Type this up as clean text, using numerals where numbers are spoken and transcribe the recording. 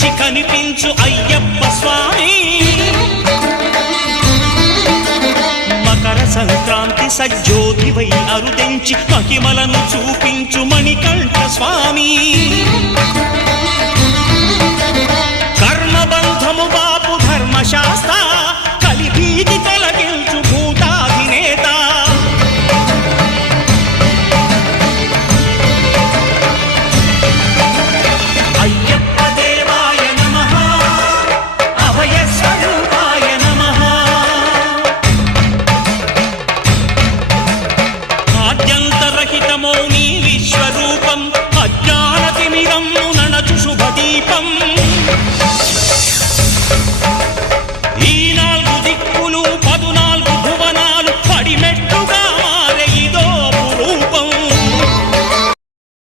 మించి కనిపించు అయ్యప్ప స్వామి మకర సంక్రాంతి సజ్జోతివై అరుదెంచి మహిమలను చూపించు మణికంఠ స్వామి